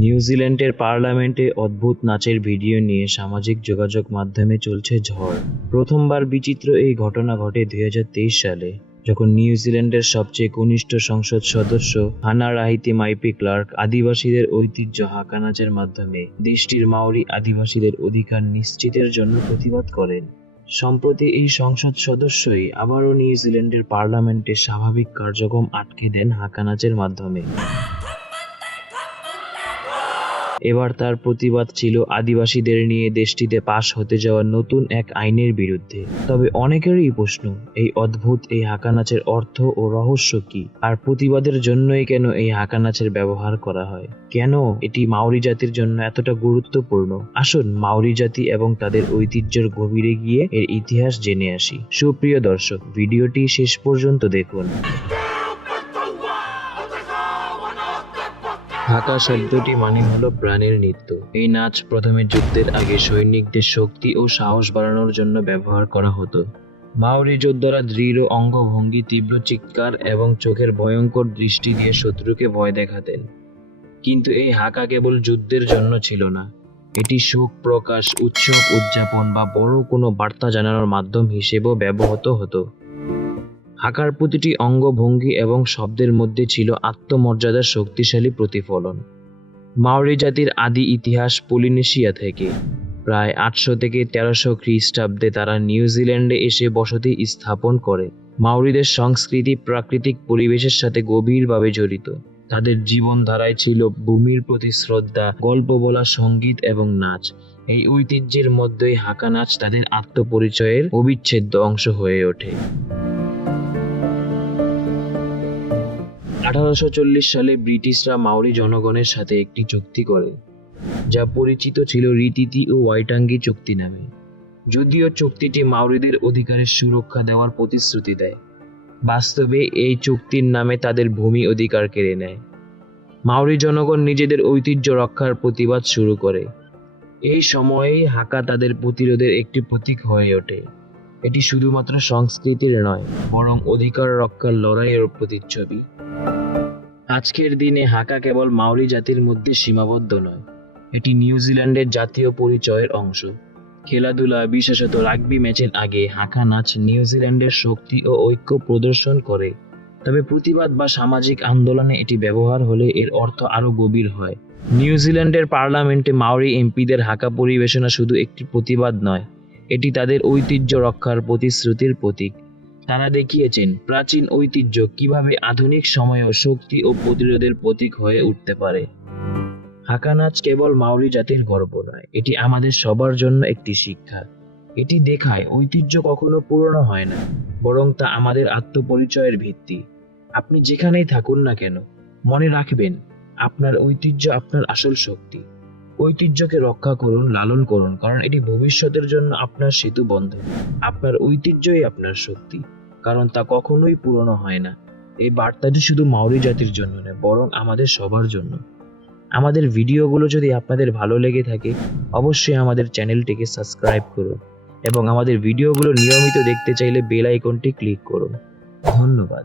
নিউজিল্যান্ডের পার্লামেন্টে অদ্ভুত নাচের ভিডিও নিয়ে সামাজিক যোগাযোগ মাধ্যমে চলছে ঝড়। প্রথমবার বিচিত্র এই ঘটনা ঘটে 2023 সালে, যখন নিউজিল্যান্ডের সবচেয়ে কনিষ্ঠ সংসদ সদস্য হানা রাহিতি মাইপি ক্লার্ক আদিবাসীদের ঐতিহ্য হাকা নাচের মাধ্যমে দেশটির মাওরি আদিবাসীদের অধিকার নিশ্চিতের জন্য প্রতিবাদ করেন। সম্প্রতি এই সংসদ সদস্যই আবারও নিউজিল্যান্ডের পার্লামেন্টে স্বাভাবিক কার্যক্রম আটকে দেন হাকা নাচের মাধ্যমে। এবার তার প্রতিবাদ ছিল আদিবাসীদের নিয়ে দেশটিতে পাশ হতে যাওয়া নতুন এক আইনের বিরুদ্ধে। তবে অনেকেরই প্রশ্ন, এই অদ্ভুত এই হাকা নাচের অর্থ ও রহস্য কি, আর প্রতিবাদের জন্যই কেন এই হাকা নাচের ব্যবহার করা হয়, কেন এটি মাওরি জাতির জন্য এতটা গুরুত্বপূর্ণ। আসুন মাওরি জাতি এবং তাদের ঐতিহ্যের গভীরে গিয়ে এর ইতিহাস জেনে আসি। সুপ্রিয় দর্শক, ভিডিওটি শেষ পর্যন্ত দেখুন। হাকা শব্দটি মানে হলো প্রাণের নৃত্য। এই নাচ প্রথমে যুদ্ধের আগে সৈনিকদের শক্তি ও সাহস বাড়ানোর জন্য ব্যবহার করা হতো। মাওরি যোদ্ধারা দৃঢ় অঙ্গভঙ্গি, তীব্র চিৎকার এবং চোখের ভয়ঙ্কর দৃষ্টি দিয়ে শত্রুকে ভয় দেখাতেন। কিন্তু এই হাকা কেবল যুদ্ধের জন্য ছিল না, এটি শোক প্রকাশ, উৎসব উদযাপন বা বড় কোনো বার্তা জানানোর মাধ্যম হিসেবেও ব্যবহৃত হতো। হাকার প্রতিটি অঙ্গভঙ্গি এবং শব্দের মধ্যে ছিল আত্মমর্যাদার শক্তিশালী প্রতিফলন। মাওরি জাতির আদি ইতিহাস পলিনেশিয়া থেকে। প্রায় 800 থেকে 1300 খ্রিস্টাব্দে তারা নিউজিল্যান্ডে এসে বসতি স্থাপন করে। মাওরিদের সংস্কৃতি প্রাকৃতিক পরিবেশের সাথে গভীরভাবে জড়িত। তাদের জীবনধারায় ছিল ভূমির প্রতি শ্রদ্ধা, গল্প বলা, সঙ্গীত এবং নাচ। এই ঐতিহ্যের মধ্যেই হাকা নাচ তাদের আত্মপরিচয়ের অবিচ্ছেদ্য অংশ হয়ে ওঠে। 1840 সালে ব্রিটিশরা মাওরি জনগণের সাথে একটি চুক্তি করে, যা পরিচিত ছিল রিতিতি ও ওয়াইটাঙ্গি চুক্তি নামে। যদিও চুক্তিটি মাওরিদের অধিকারের সুরক্ষা দেওয়ার প্রতিশ্রুতি দেয়, বাস্তবে এই চুক্তির নামে তাদের ভূমি অধিকার কেড়ে নেয়। মাওরি জনগণ নিজেদের ঐতিহ্য রক্ষার প্রতিবাদ শুরু করে। এই সময়েই হাকা তাদের প্রতিরোধের একটি প্রতীক হয়ে ওঠে। এটি শুধুমাত্র সংস্কৃতির নয়, বরং অধিকার রক্ষার লড়াইয়ের প্রতিচ্ছবি। আজকের দিনে হাকা কেবল মাওরি জাতির মধ্যে সীমাবদ্ধ নয়, এটি নিউজিল্যান্ডের জাতীয় পরিচয়ের অংশ। খেলাধুলা, বিশেষত রাগবি ম্যাচের আগে হাকা নাচ নিউজিল্যান্ডের শক্তি ও ঐক্য প্রদর্শন করে। তবে প্রতিবাদ বা সামাজিক আন্দোলনে এটি ব্যবহার হলে এর অর্থ আরও গভীর হয়। নিউজিল্যান্ডের পার্লামেন্টে মাওরি এমপিদের হাকা পরিবেশনা শুধু একটি প্রতিবাদ নয়, এটি তাদের ঐতিহ্য রক্ষার প্রতিশ্রুতির প্রতীক। তারা দেখিয়েছেন প্রাচীন ঐতিহ্য কিভাবে আধুনিক সময়েও শক্তি ও প্রতিরোধের প্রতীক হয়ে উঠতে পারে। হাকা নাচ কেবল মাওরি জাতির গর্ব নয়, এটি আমাদের সবার জন্য একটি শিক্ষা। এটি দেখায় ঐতিহ্য কখনো পুরনো হয় না, বরং তা আমাদের আত্মপরিচয়ের ভিত্তি। আপনি যেখানেই থাকুন না কেন, মনে রাখবেন আপনার ঐতিহ্য আপনার আসল শক্তি। ঐতিহ্যকে রক্ষা করুন, লালন করুন, কারণ এটি ভবিষ্যতের জন্য আপনার সেতু বন্ধন। আপনার ঐতিহ্যই আপনার শক্তি, কারণ তা কখনোই পুরনো হয় না। এই বার্তাটি শুধু মাওরি জাতির জন্য নয়, বরং আমাদের সবার জন্য। আমাদের ভিডিওগুলো যদি আপনাদের ভালো লেগে থাকে, অবশ্যই আমাদের চ্যানেলটিকে সাবস্ক্রাইব করুন এবং আমাদের ভিডিওগুলো নিয়মিত দেখতে চাইলে বেল আইকনটি ক্লিক করুন। ধন্যবাদ।